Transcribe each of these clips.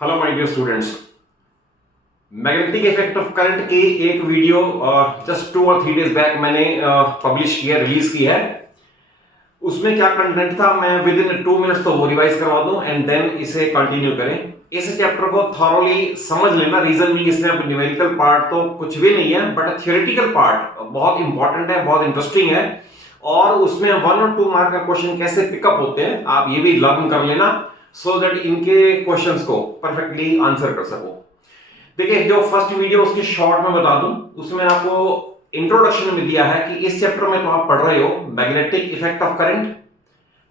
Hello my dear students, magnetic effect of current की एक video just 2 और 3 days back मैंने पब्लिश किया, रिलीज की है। उसमें क्या कंटेंट था मैं विद इन 2 मिनट्स तो वो रिवाइज करवा दूं एंड देन इसे कंटिन्यू करें। इस चैप्टर को थॉरोली समझ लेना। रीजन भी इसमें न्यूमेरिकल पार्ट तो कुछ भी नहीं है, बट थियोरेटिकल पार्ट बहुत इंपॉर्टेंट है, बहुत इंटरेस्टिंग है। और उसमें 1 और 2 मार्क का क्वेश्चन कैसे पिकअप होते हैं आप ये भी लर्न कर लेना, सो दैट इनके क्वेश्चंस को परफेक्टली आंसर कर सको। देखिए, जो फर्स्ट वीडियो उसकी शॉर्ट में बता दूं, उसमें आपको इंट्रोडक्शन में दिया है कि इस चैप्टर में तो आप पढ़ रहे हो magnetic effect of current,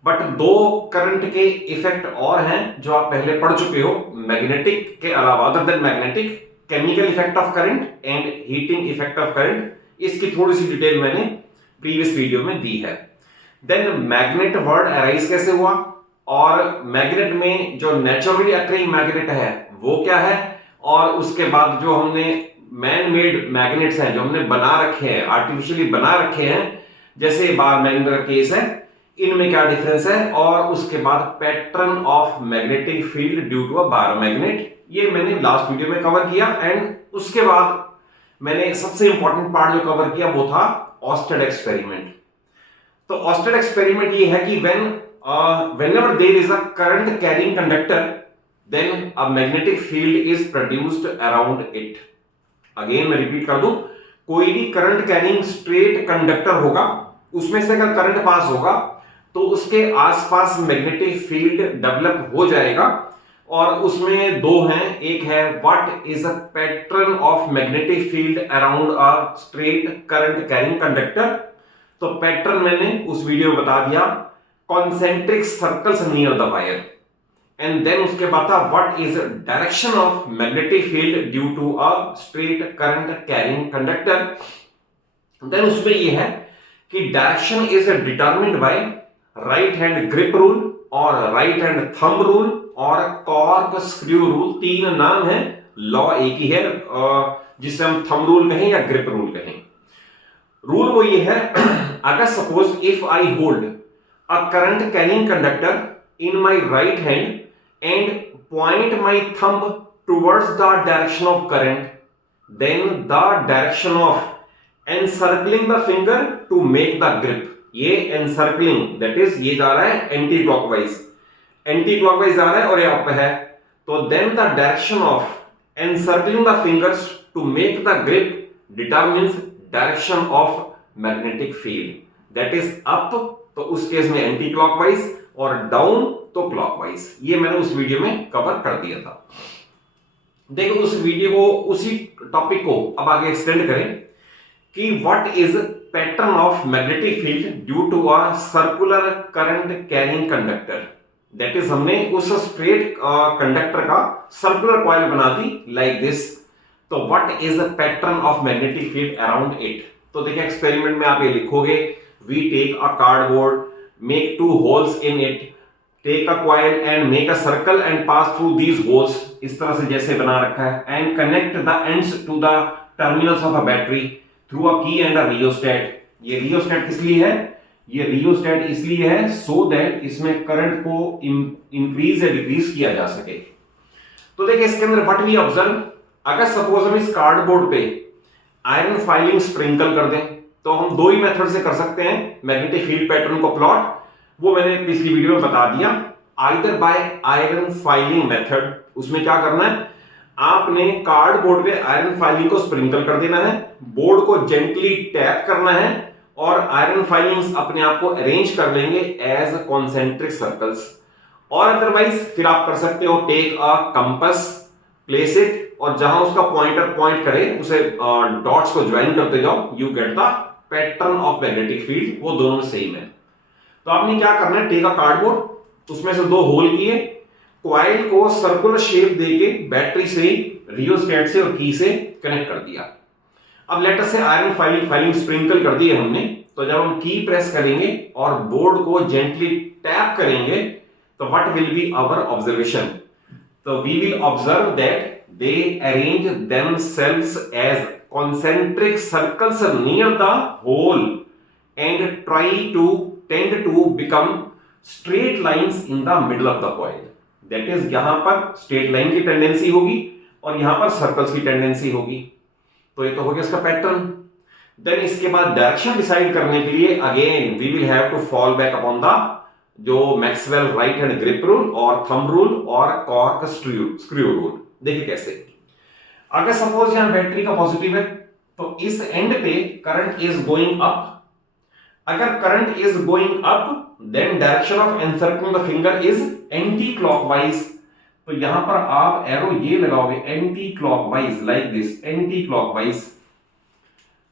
but 2 current के इफेक्ट और हैं जो आप पहले पढ़ चुके हो मैग्नेटिक के अलावा, other than magnetic, chemical effect of current and heating effect of current. इसकी थोड़ी सी डिटेल मैंने प्रीवियस वीडियो में दी है। देन मैग्नेट वर्ड अराइज कैसे हुआ, और मैग्नेट में जो नेचुरली अकरिंग मैग्नेट है वो क्या है, और उसके बाद जो हमने मैन मेड मैग्नेट्स हैं जो हमने बना रखे हैं, आर्टिफिशियली बना रखे हैं, जैसे बार मैग्नेट का केस है, इनमें क्या डिफरेंस है, और उसके बाद pattern of magnetic field due to a bar magnet, ये मैंने लास्ट वीडियो में कवर किया। एंड उसके बाद मैंने सबसे इंपॉर्टेंट पार्ट जो कवर किया वो था ऑस्टेड एक्सपेरिमेंट। तो ऑस्टेड एक्सपेरिमेंट ये है कि whenever there is a current carrying conductor, then a magnetic field is produced around it. Again मैं रिपीट कर दूं, कोई भी करंट कैरिंग स्ट्रेट कंडक्टर होगा, उसमें से अगर करंट पास होगा तो उसके आसपास मैग्नेटिक फील्ड डेवलप हो जाएगा। और उसमें 2 हैं, एक है what is a pattern of magnetic field around a straight current carrying conductor. तो पैटर्न मैंने उस वीडियो में बता दिया, concentric circles near the wire. And then उसके बाद था what is direction of magnetic field due to a straight current carrying conductor. Then उसमें ये है कि direction is determined by right hand grip rule और राइट हैंड थंब रूल और corkscrew rule. 3 नाम है, लॉ एक ही है, जिसे हम थंब रूल कहें या ग्रिप रूल कहें। रूल वो ये है, अगर suppose if I hold a current carrying conductor in my right hand and point my thumb towards the direction of current, then the direction of encircling the finger to make the grip, ये encircling that is ये जा रहा है anti clockwise जा रहा है और यहाँ पे है, तो then the direction of encircling the fingers to make the grip determines direction of magnetic field, that is up, तो उस केस में एंटी क्लॉकवाइज, और डाउन तो क्लॉकवाइज। ये मैंने उस वीडियो में कवर कर दिया था। देखो उस वीडियो को, उसी टॉपिक को अब आगे एक्सटेंड करें कि what is pattern of magnetic field due to a circular current carrying conductor. That is हमने उस स्ट्रेट कंडक्टर का सर्कुलर कॉइल बना दी लाइक दिस। तो what is the pattern of magnetic field around it. तो देखिए एक्सपेरिमेंट में आप ये लिखोगे, we take a cardboard, make 2 holes in it, take a coil and make a circle and pass through these holes, इस तरह से जैसे बना रखा है, and connect the ends to the terminals of a battery through a key and a rheostat। ये rheostat किस लिए है, ये rheostat इसलिए है so that इसमें करंट को इंक्रीज या डिक्रीज किया जा सके। तो देखिए इसके अंदर व्हाट वी ऑब्जर्व, अगर सपोज हम इस कार्डबोर्ड पे आयरन फाइलिंग स्प्रिंकल कर दें तो हम 2 ही मेथड से कर सकते हैं मैग्नेटिक फील्ड पैटर्न को प्लॉट। वो मैंने पिछली वीडियो में बता दिया, either bye iron filing method. उसमें क्या करना है, आपने कार्डबोर्ड पे आयरन फाइलिंग को स्प्रिंकल कर देना है, बोर्ड को जेंटली टैप करना है और आयरन फाइलिंग्स अपने आप को अरेंज कर लेंगे एज कॉन्सेंट्रिक सर्कल्स। और अदरवाइज फिर आप कर सकते हो take a compass, place it, और जहां उसका पॉइंटर पॉइंट करे उसे डॉट्स को ज्वाइन करते जाओ, you get the pattern of magnetic field. वो दोनों सेम है। तो आपने क्या करना है, टेक अ कार्डबोर्ड, उसमें से 2 होल किए, कॉइल को सर्कुलर शेप देके बैटरी से, रियोस्टेट से और की से कनेक्ट कर दिया। अब लेटर से आयरन फाइलिंग स्प्रिंकल कर दी है हमने, तो जब हम की प्रेस करेंगे और बोर्ड को जेंटली टैप करेंगे तो what will be our observation. तो we will observe that they arrange themselves as concentric circles near the hole and tend to become straight lines in the middle of the coil। That is यहां पर straight line की tendency होगी और यहां पर circles की tendency होगी। तो ये तो हो गया इसका पैटर्न। देन इसके बाद डायरेक्शन डिसाइड करने के लिए again we will have to fall back upon the जो Maxwell right hand grip rule और थंब रूल और कॉर्क स्क्रू रूल। देखिए कैसे, अगर सपोज यहां बैटरी का पॉजिटिव है तो इस एंड पे करंट इज गोइंग अप। अगर current is going up then direction of encircling the finger is anticlockwise. तो यहां पर आप एरो ये लगाओगे anticlockwise, like this, anticlockwise.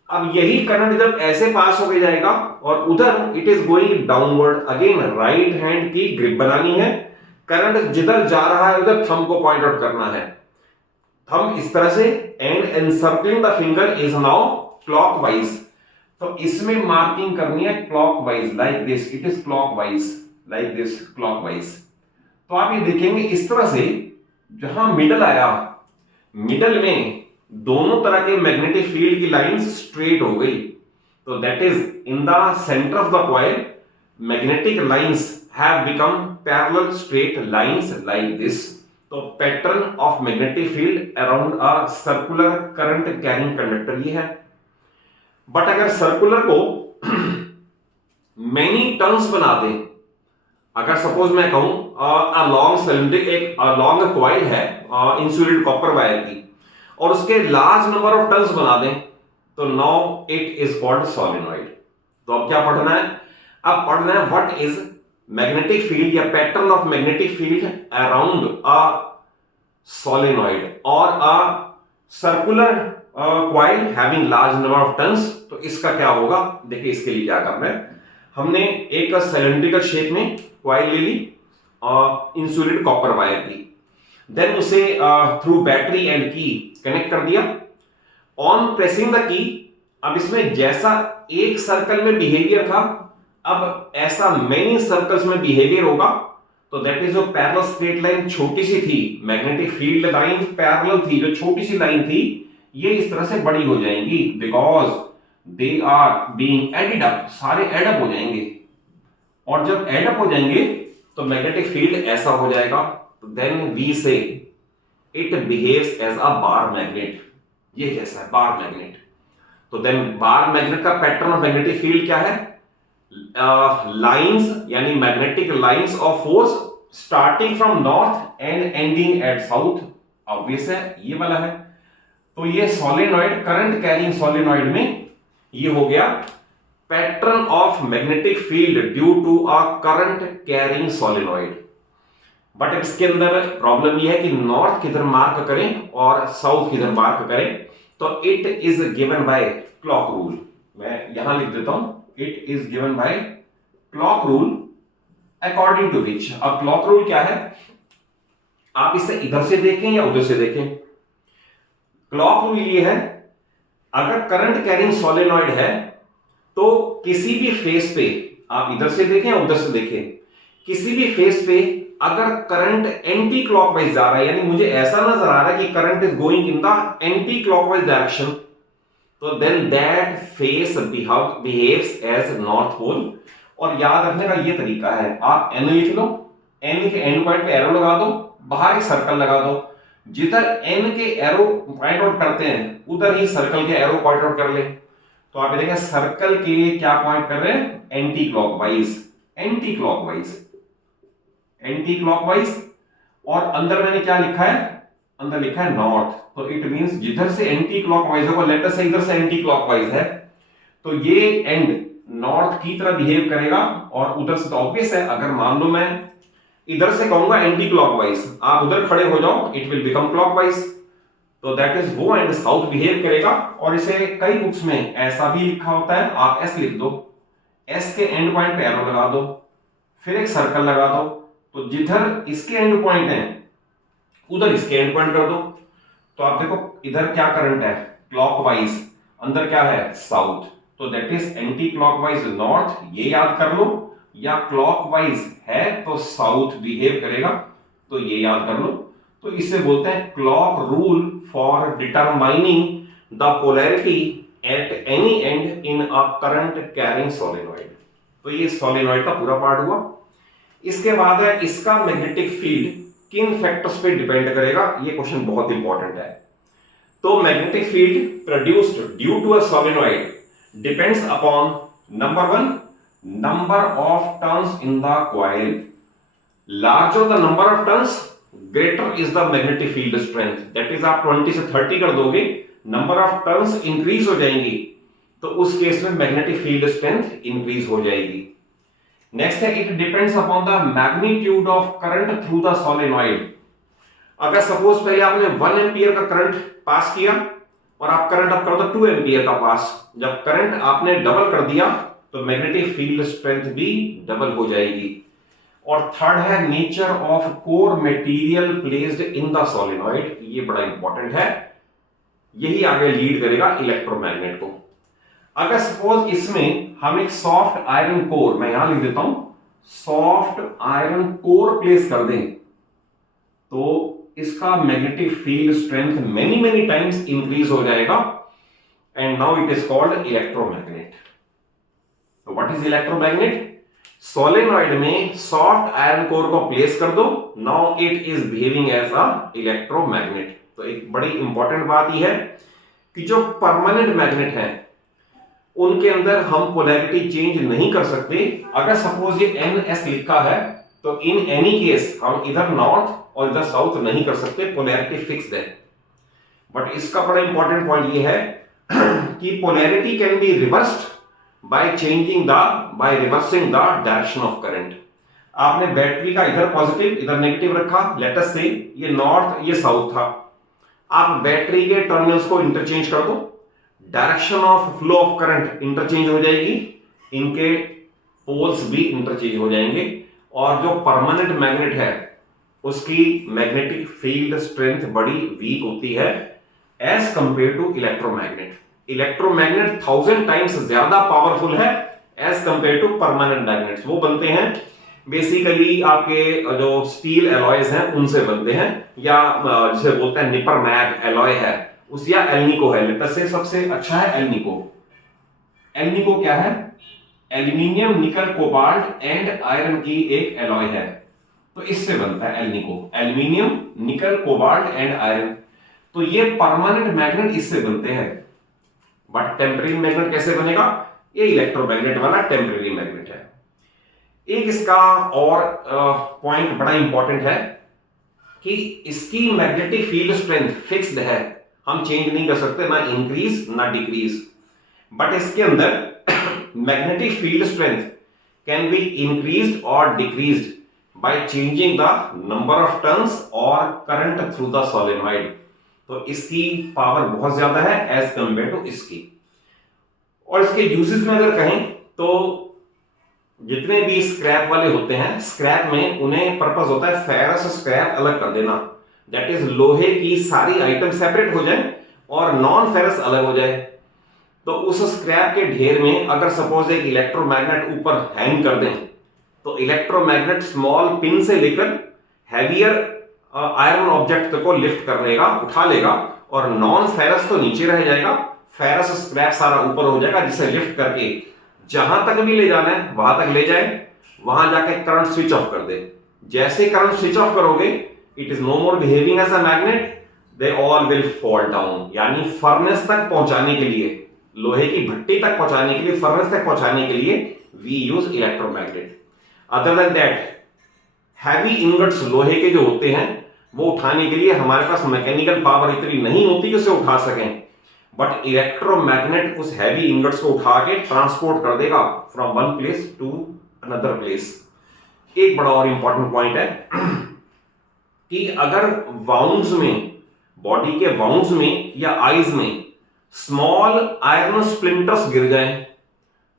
अब यही करंट जब ऐसे पास होके जाएगा और उधर it is going downward, again right hand की ग्रिप बनानी है, करंट जिधर जा रहा है उधर थंब को पॉइंट आउट करना है, थंब इस तरह से, and encircling the finger is now clockwise. तो इसमें मार्किंग करनी है clockwise, like this, it is clockwise, like this, clockwise. तो आप ये देखेंगे इस तरह से, जहां मिडल आया, मिडल में दोनों तरह के मैग्नेटिक फील्ड की लाइंस स्ट्रेट हो गई। तो that is in the centre of the coil magnetic lines have become parallel straight lines like this. तो pattern of magnetic field around a circular current carrying conductor ये है। But अगर circular को many turns बना दें, अगर suppose मैं कहूं अ लॉन्ग सिलेंडर, एक लॉन्ग कॉइल है इंसुलेटेड कॉपर वायर की, और उसके लार्ज नंबर ऑफ टर्न्स बना दें, तो now it is called solenoid. तो अब क्या पढ़ना है? अब पढ़ना है व्हाट इज मैग्नेटिक फील्ड या pattern of magnetic field around a solenoid और a circular coil having large number of turns. तो इसका क्या होगा, देखिए इसके लिए क्या करना है, हमने एक सिलेंड्रिकल शेप में कॉइल ले ली इंसुलेटेड कॉपर वायर की, देन उसे थ्रू बैटरी एंड की कनेक्ट कर दिया। ऑन प्रेसिंग द की, अब इसमें जैसा एक सर्कल में बिहेवियर था, अब ऐसा मेनी सर्कल्स में बिहेवियर होगा। तो दैट इज जो पैरेलल स्ट्रेट लाइन छोटी सी थी, मैग्नेटिक फील्ड लाइन पैरेलल थी, जो छोटी सी लाइन थी, ये इस तरह से बड़ी हो जाएंगी, because they are being added up, सारे एड अप हो जाएंगे। और जब एड अप हो जाएंगे तो मैग्नेटिक फील्ड ऐसा हो जाएगा। तो then we say it behaves as a bar magnet. ये कैसा है? Bar magnet. तो देन बार मैग्नेट का पैटर्न ऑफ मैग्नेटिक फील्ड क्या है? लाइंस यानी magnetic lines of force starting from north and ending at south. Obvious है, ये वाला है। तो ये सोलेनॉइड, करंट कैरिंग सोलेनॉइड में ये हो गया pattern of magnetic field due to a current carrying solenoid. But इसके अंदर प्रॉब्लम यह है कि नॉर्थ किधर मार्क करें और साउथ किधर मार्क करें। तो it is given by clock rule. मैं यहां लिख देता हूं, it is given by clock rule according to which. अब क्लॉक रूल क्या है, आप इसे इधर से देखें या उधर से देखें। क्लॉक रूल ये है, अगर करंट कैरिंग सोलेनॉइड है तो किसी भी फेस पे, आप इधर से देखें या उधर से देखें, किसी भी फेस पे अगर करंट एंटी क्लॉकवाइज जा रहा है, यानी मुझे ऐसा नजर आ रहा है कि current is going in the anticlockwise direction, तो then that face behaves as north pole. और याद रखने का ये तरीका है, आप एन लिख लो, एन के एंड पॉइंट पे एरो लगा दो, बाहर एक सर्कल लगा दो, जिधर एन के एरो पॉइंट आउट करते हैं उधर ही सर्कल के एरो पॉइंट आउट कर ले। तो आप देखें सर्कल के क्या पॉइंट कर रहे हैं? Anti clockwise, anti clockwise, anti clockwise. और अंदर मैंने क्या लिखा है? अंदर लिखा है नॉर्थ। तो इट मींस जिधर से एंटी क्लॉकवाइज होगा, लेटर से इधर से एंटी क्लॉकवाइज है, तो ये एंड नॉर्थ की तरह बिहेव करेगा। और उधर से तो ऑब्वियस है, अगर मान लो मैं इधर से कहूंगा एंटी क्लॉकवाइज, आप उधर खड़े हो जाओ, इट विल बिकम क्लॉकवाइज। तो दैट इज वो एंड साउथ बिहेव करेगा। और इसे कई बुक्स में ऐसा भी लिखा होता है, आप एस लिख दो, एस के एंड पॉइंट पे एरो लगा दो, फिर एक सर्कल लगा दो, तो जिधर इसके एंड पॉइंट है उधर इसके एंड पॉइंट कर दो। तो आप देखो इधर क्या करंट है? क्लॉकवाइज, अंदर क्या है? साउथ। तो that is anti clockwise north, ये याद कर लो, या क्लॉकवाइज है तो साउथ बिहेव करेगा, तो ये याद कर लो। तो इसे बोलते हैं clock rule for determining the polarity at any and in a current carrying solenoid. तो ये सोलेनॉइड का पूरा पार्ट हुआ। इसके बाद है इसका मैग्नेटिक फील्ड किन फैक्टर्स पे डिपेंड करेगा, ये क्वेश्चन बहुत इंपॉर्टेंट है। तो magnetic field produced due to a solenoid depends upon number 1 number of turns in the coil. Larger the number of turns, greater is the magnetic field strength. That is आप 20 से 30 कर दोगे, number of turns increase हो जाएंगी, तो उस case में magnetic field strength increase हो जाएगी। Next है, it depends upon the magnitude of current through the solenoid. अगर सपोज पहले आपने 1 एम्पियर का करंट पास किया और आप करंट अब कर दो 2 एम्पियर का पास, जब करंट आपने डबल कर दिया तो मैग्नेटिक फील्ड स्ट्रेंथ भी डबल हो जाएगी। और थर्ड है, nature of core material placed in the solenoid, ये बड़ा इंपॉर्टेंट है, यही आगे लीड करेगा इलेक्ट्रोमैग्नेट को। अगर सपोज इसमें हम एक सॉफ्ट आयरन कोर, मैं यहां लिख देता हूं, सॉफ्ट आयरन कोर प्लेस कर दें तो इसका magnetic field strength many times increase हो जाएगा, and now it is called electromagnet. तो व्हाट इज इलेक्ट्रोमैग्नेट? सोलेनॉइड में सॉफ्ट आयरन कोर को प्लेस कर दो, now it is behaving as a electromagnet. तो एक बड़ी इंपॉर्टेंट बात यह है कि जो परमानेंट मैग्नेट है उनके अंदर हम पोलैरिटी चेंज नहीं कर सकते। अगर सपोज ये NS लिखा है तो इन एनी केस हम इधर नॉर्थ और इधर साउथ नहीं कर सकते, पोलैरिटी फिक्स्ड है। बट इसका बड़ा इंपॉर्टेंट पॉइंट ये है कि polarity can be reversed by reversing the direction of current। आपने बैटरी का इधर पॉजिटिव इधर नेगेटिव रखा, लेट अस से ये नॉर्थ ये साउथ था, आप बैटरी के टर्मिनल्स को इंटरचेंज कर दो, direction of flow of current interchange हो जाएगी, इनके पोल्स भी इंटरचेंज हो जाएंगे, और जो परमानेंट मैग्नेट है उसकी मैग्नेटिक फील्ड स्ट्रेंथ बड़ी वीक होती है as compare to electromagnet. Electromagnet 1000 times ज्यादा पावरफुल है as compare to permanent magnets. वो बनते हैं बेसिकली आपके जो स्टील एलॉयज हैं उनसे बनते हैं, या जिसे बोलते हैं निपर मैग एलॉय है उस, या एल्निको है। लेटर से सबसे अच्छा है एल्निको। एल्निको क्या है? Aluminium nickel cobalt and iron की एक एलॉय है, तो इससे बनता है alnico, aluminium nickel cobalt and iron. तो ये परमानेंट मैग्नेट इससे बनते हैं। बट टेम्परेरी मैग्नेट कैसे बनेगा? ये इलेक्ट्रोमैग्नेट वाला टेम्परेरी मैग्नेट है। एक इसका और पॉइंट बड़ा इंपॉर्टेंट है कि इसकी मैग्नेटिक फील्ड स्ट्रेंथ फिक्स्ड है, हम चेंज नहीं कर सकते, ना इंक्रीज ना डिक्रीज। बट इसके अंदर magnetic field strength can be increased और decreased by changing the number of turns और करंट थ्रू द सोलेनॉइड। तो इसकी पावर बहुत ज्यादा है एज कंपेयर टू इसकी। और इसके यूजेस में अगर कहें तो जितने भी स्क्रैप वाले होते हैं, स्क्रैप में उन्हें पर्पस होता है फेरस स्क्रैप अलग कर देना, दैट इज लोहे की सारी आइटम सेपरेट हो जाए और नॉन फेरस अलग हो जाए। तो उस स्क्रैप के ढेर में अगर सपोज एक इलेक्ट्रोमैग्नेट ऊपर हैंग कर दें तो इलेक्ट्रोमैग्नेट स्मॉल पिन से लेकर हैवियर आयरन ऑब्जेक्ट को लिफ्ट कर लेगा, उठा लेगा, और नॉन फेरस तो नीचे रह जाएगा, फेरस स्क्रैप सारा ऊपर हो जाएगा, जिसे लिफ्ट करके जहां तक भी ले जाना है वहां तक ले जाए, वहां जाके करंट स्विच ऑफ कर दे। जैसे करंट स्विच ऑफ करोगे it is no more behaving as a magnet, they all will fall down. यानी फर्नेस तक पहुंचाने के लिए, लोहे की भट्टी तक पहुंचाने के लिए, फर्नेस तक पहुंचाने के लिए we use electromagnet. Other than that heavy ingots लोहे के जो होते हैं वो उठाने के लिए हमारे पास मैकेनिकल पावर इतनी नहीं होती कि उसे उठा सकें, बट इलेक्ट्रोमैग्नेट उस हैवी इंगट्स को उठा के ट्रांसपोर्ट कर देगा from one place to another place. एक बड़ा और इंपॉर्टेंट पॉइंट है कि अगर वाउंड्स में, बॉडी के वाउंड्स में या आईज में स्मॉल आयरन स्प्लिंटर्स गिर जाएं,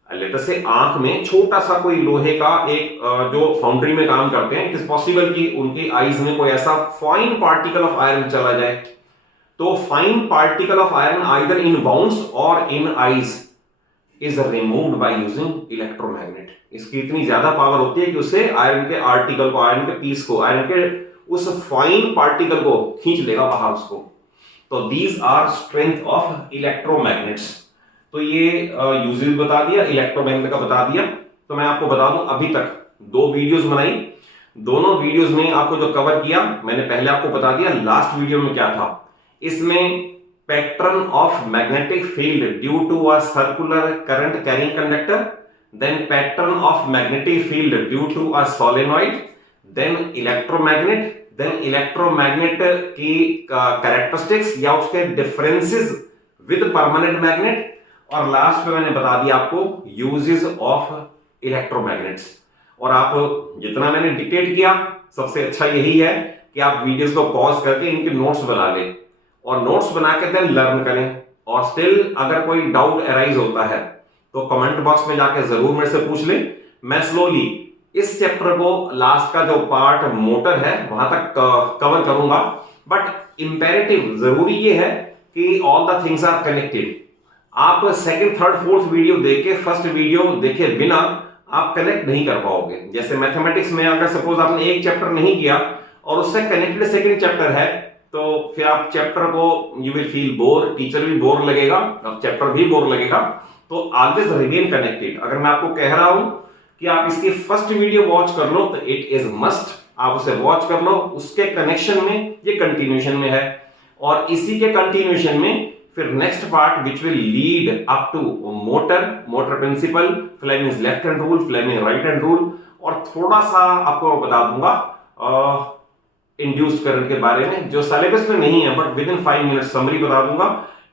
लेटर से आंख में छोटा सा कोई लोहे का एक जो फाउंड्री में काम करते हैं, इट इज पॉसिबल कि उनकी आईज में कोई ऐसा फाइन पार्टिकल ऑफ आयरन चला जाए, तो fine particle of iron either in wounds और in eyes is removed by using electromagnet. इसकी इतनी ज्यादा पावर होती है कि उसे आयरन के आर्टिकल को, आयरन के पीस को, आयरन के उस फाइन पार्टिकल को खींच लेगा बाहर उसको। तो these are strength of electromagnets. तो ये यूजेस बता दिया, इलेक्ट्रोमैग्नेट का बता दिया। तो मैं आपको बता दूं, अभी तक 2 वीडियोस बनाई, दोनों वीडियोस में आपको जो कवर किया मैंने पहले आपको बता दिया लास्ट वीडियो में क्या था। इसमें pattern of magnetic field due to a circular current carrying conductor, then pattern of magnetic field due to a solenoid, then electromagnet, then electromagnet की कैरेक्टरिस्टिक्स या उसके डिफरेंसेस विद परमानेंट मैग्नेट, और last में मैंने बता दिया आपको यूजेस ऑफ इलेक्ट्रोमैग्नेट्स। और आप जितना मैंने डिक्टेट किया सबसे अच्छा यही है कि आप वीडियोस को पॉज करके इनके नोट्स बना लें और नोट्स बना के देन लर्न करें। और स्टिल अगर कोई डाउट अराइज होता है तो कमेंट बॉक्स में जाके जरूर मेरे से पूछ लें। मैं स्लोली इस चैप्टर को लास्ट का जो पार्ट मोटर है वहां तक कवर करूंगा, बट इंपेरेटिव जरूरी ये है कि all the things are connected. आप सेकंड, थर्ड, फोर्थ वीडियो देखे फर्स्ट वीडियो देखे बिना आप कनेक्ट नहीं कर पाओगे। जैसे मैथमेटिक्स में अगर सपोज आपने एक चैप्टर नहीं किया और उससे कनेक्टेड सेकंड चैप्टर है तो फिर आप चैप्टर को you will feel bore, teacher भी बोर लगेगा और चैप्टर भी बोर लगेगा। तो ऑलवेज रिमेन कनेक्टेड। अगर मैं आपको कह रहा हूं कि आप इसकी फर्स्ट वीडियो वॉच कर लो तो इट इज मस्ट, आप उसे वॉच कर लो। उसके कनेक्शन में ये कंटिन्यूशन में है और इसी के कंटिन्यूशन में फिर next part which will lead up to motor principle, Fleming's left hand rule, Fleming right hand rule, और थोड़ा सा आपको बता दूंगा इंड्यूस करंट के बारे में जो सिलेबस में नहीं है, but with in 5 minute summary बता दूंगा।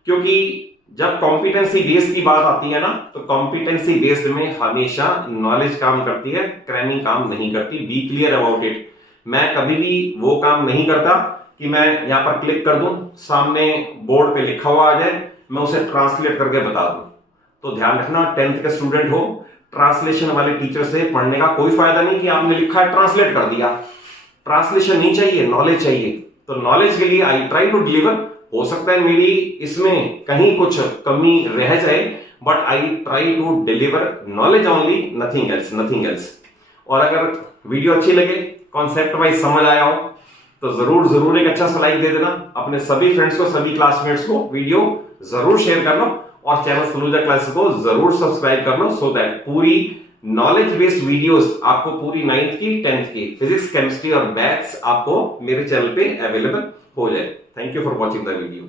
क्योंकि जब कॉम्पिटेंसी बेस्ड की बात आती है ना तो कॉम्पिटेंसी बेस्ड में हमेशा नॉलेज काम करती है, क्रैमिंग काम नहीं करती। Be clear about it. मैं कभी भी वो काम नहीं करता कि मैं यहां पर क्लिक कर दूं, सामने बोर्ड पे लिखा हुआ आ जाए, मैं उसे ट्रांसलेट करके बता दूं। तो ध्यान रखना, 10th के स्टूडेंट हो, ट्रांसलेशन वाले टीचर से पढ़ने का कोई फायदा नहीं कि आपने लिखा है ट्रांसलेट कर दिया। ट्रांसलेशन नहीं चाहिए, नॉलेज चाहिए। तो नॉलेज के लिए आई ट्राई टू डिलीवर। हो सकता है मेरी इसमें कहीं कुछ कमी रह जाए, but I try to deliver knowledge only, nothing else, nothing else. और अगर वीडियो अच्छी लगे, कॉन्सेप्ट वाइज समझ आया हो तो जरूर एक अच्छा सा लाइक दे देना। अपने सभी फ्रेंड्स को, सभी क्लासमेट्स को वीडियो जरूर शेयर कर लो और चैनल सलूजा क्लासेस को जरूर सब्सक्राइब कर लो, सो दैट पूरी नॉलेज बेस्ड वीडियोस आपको पूरी 9th की, 10th की फिजिक्स, केमिस्ट्री और मैथ्स आपको मेरे चैनल पे अवेलेबल हो जाए। Thank you for watching the video.